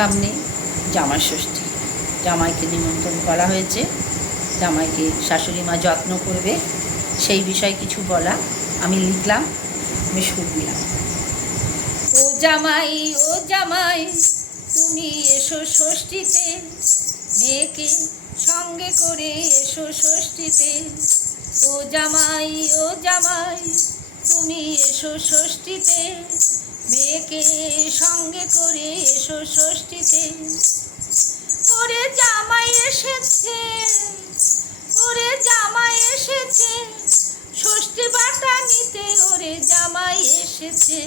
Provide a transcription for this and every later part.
সামনে জামাই ষষ্ঠী, জামাইকে নিমন্ত্রণ করা হয়েছে, জামাইকে শাশুড়ি মা যত্ন করবে সেই বিষয়ে কিছু বলা। আমি লিখলাম, আমি সুর দিলাম। ও জামাই, ও জামাই, তুমি এসো ষষ্ঠীতে, মেয়েকে সঙ্গে করে এসো ষষ্ঠীতে। ও জামাই, ও জামাই, তুমি এসো ষষ্ঠীতে, মেয়েকে সঙ্গে করে এসো ষষ্ঠীতে। ওরে জামাই এসেছে, ওরে জামাই এসেছে, ষষ্ঠী বাটা নিতে ওরে জামাই এসেছে।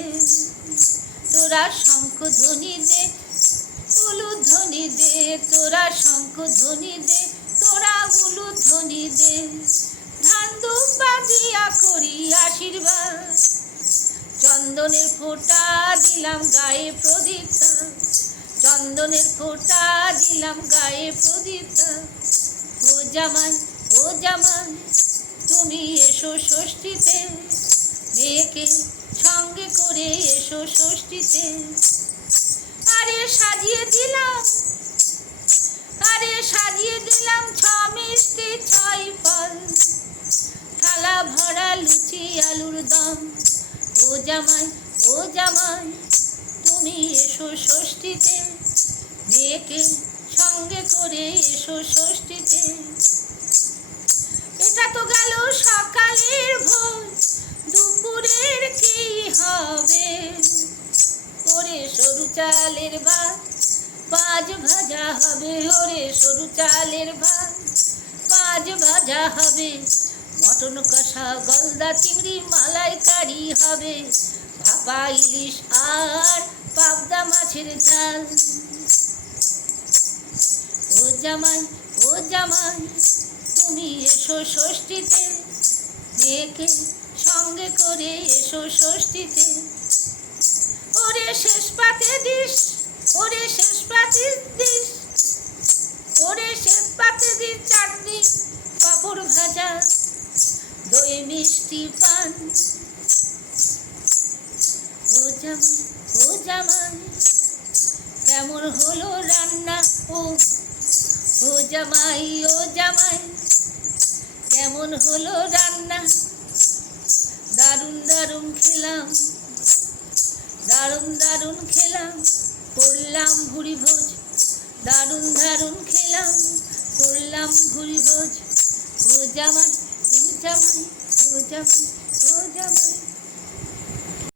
তোরা শঙ্খ ধ্বনি দে, উলুধ্বনি দে, তোরা শঙ্খ ধ্বনি দে, তোরা উলুধ্বনি দে। ধান ধূপ বাজিয়া করি আশীর্বাদ, চন্দনের ফোঁটা দিলাম গায়ে প্রদীপটা, চন্দনের ফোঁটা দিলাম গায়ে প্রদীপটা। ও জামাই, ও জামাই, তুমি এসো ষষ্ঠীতে, মেয়েকে সঙ্গে করে এসো ষষ্ঠীতে। আরে সাজিয়ে দিলাম, আরে সাজিয়ে দিলাম ছ মিষ্টি ছয় ফল, থালা ভরা লুচি আলুর দম। ও জামাই, ও জামাই, তুমি এসো ষষ্ঠীতে, মেয়েকে সঙ্গে করে এসো ষষ্ঠীতে। এটা তো গেল সকালের ভোজ, দুপুরের কি হবে? ওরে সরু চালের ভাত, পাঁচ ভাজা হবে, ওরে সরু চালের ভাত, পাঁচ ভাজা হবে। মটন কষা, গলদা চিংড়ি, মালাইকারি হবে, ভাপা ইলিশ আর পাবদা মাছের ঝাল। ও জামাই, ও জামাই, তুমি এসো ষষ্ঠীতে, মেয়েকে সঙ্গে করে এসো ষষ্ঠীতে। ওরে শেষ পাতে দিস, ওরে শেষ পাতে দিস, ওরে শেষ পাতে দিস চাটনি, পাঁপড় ভাজা, দই মিষ্টি পান। ও জামাই, ও জামাই, কেমন হলো রান্না? ও ও জামাই, ও জামাই, কেমন হলো রান্না? দারুণ দারুণ খেলাম, দারুণ দারুণ খেলাম, করলাম ভুরি ভোজ, দারুণ দারুণ খেলাম, করলাম ভুরি ভোজ। ও জামাই, ও জামাই, ও জামাই, ও জামাই।